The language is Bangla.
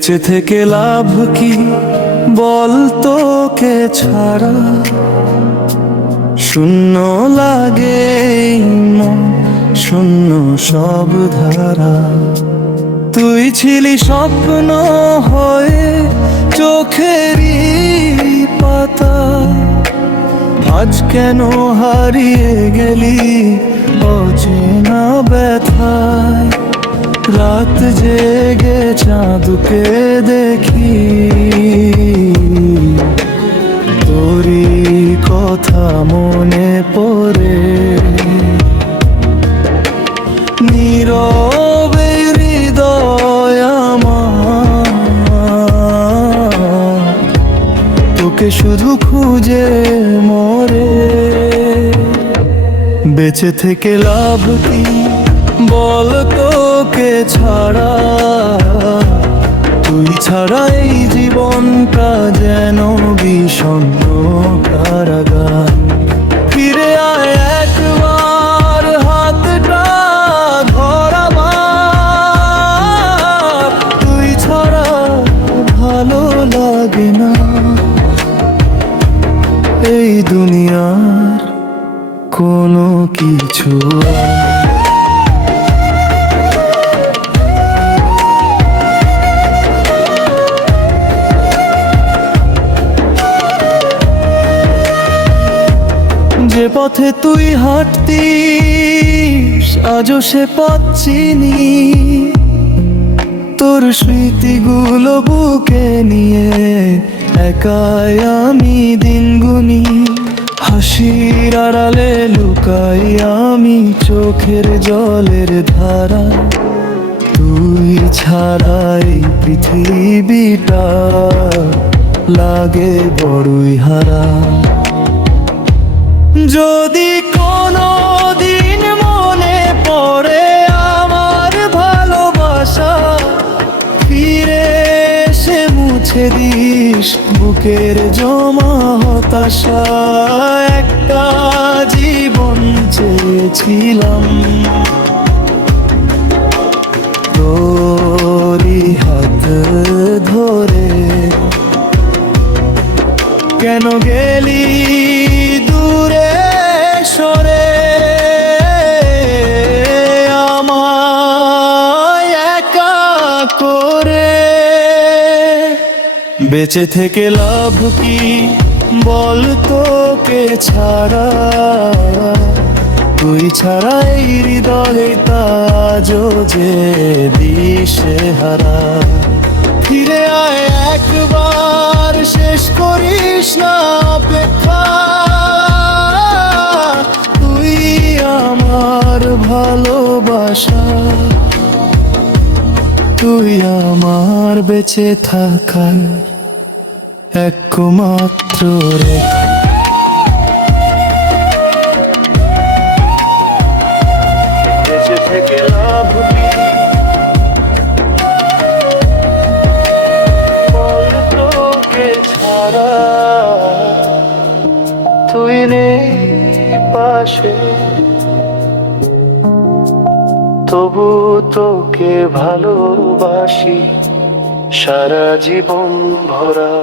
বেঁচে থেকে লাভ কি বল তোকে ছাড়া, শূন্য লাগে এই মন, শূন্য সব ধারা। তুই ছিলি স্বপ্ন হয়ে চোখেরই পাতা, আজ কেন হারিয়ে গেলি অচেনা ব্যথায়। রাত জেগে চাঁদকে দেখি, তোরই কথা মনে পড়ে। নীরবে হৃদয় আমার তোকে শুধু খুঁজে মরে। বেঁচে থেকে লাভ কি বল তোকে ছাড়া, তুই ছাড়া এই জীবনটা যেন বিষণ্ণ কারাগার। ফিরে আয় একবার হাতটা ধর আমার, তুই ছাড়া ভালো লাগে না এই দুনিয়ার কোনো কিছু। যে পথে তুই হাঁটতিস আজও সে পথ চিনি, তোর স্মৃতিগুলো বুকে নিয়ে একাই আমি দিন গুনি। হাসির আড়ালে লুকাই আমি চোখের জলের ধারা, তুই ছাড়াই পৃথিবীটা লাগে বড়ই হারা। যদি কোনো দিন মনে পড়ে আমার ভালোবাসা, ফিরে এসে মুছে দিস বুকের জমা হতাশা। একটা জীবন চেয়েছিলাম তোরই হাত ধরে, কেন গেলি দূরে সরে আমায় একা করে। বেঁচে থেকে লাভ কি বল তোকে ছাড়া, তুই ছাড়া এই হৃদয়টা আজও যে দিশেহারা। ফিরে আয় একবার শেষ করিস না অপেক্ষা, তুই আমার ভালোবাসা, তুই আমার বেঁচে থাকার একমাত্র রেখা। বেঁচে থেকে লাভ কি বল তোকে ছাড়া, তুই নেই পাশে তবু তোকে ভালোবাসি সারা জীবন ভরা।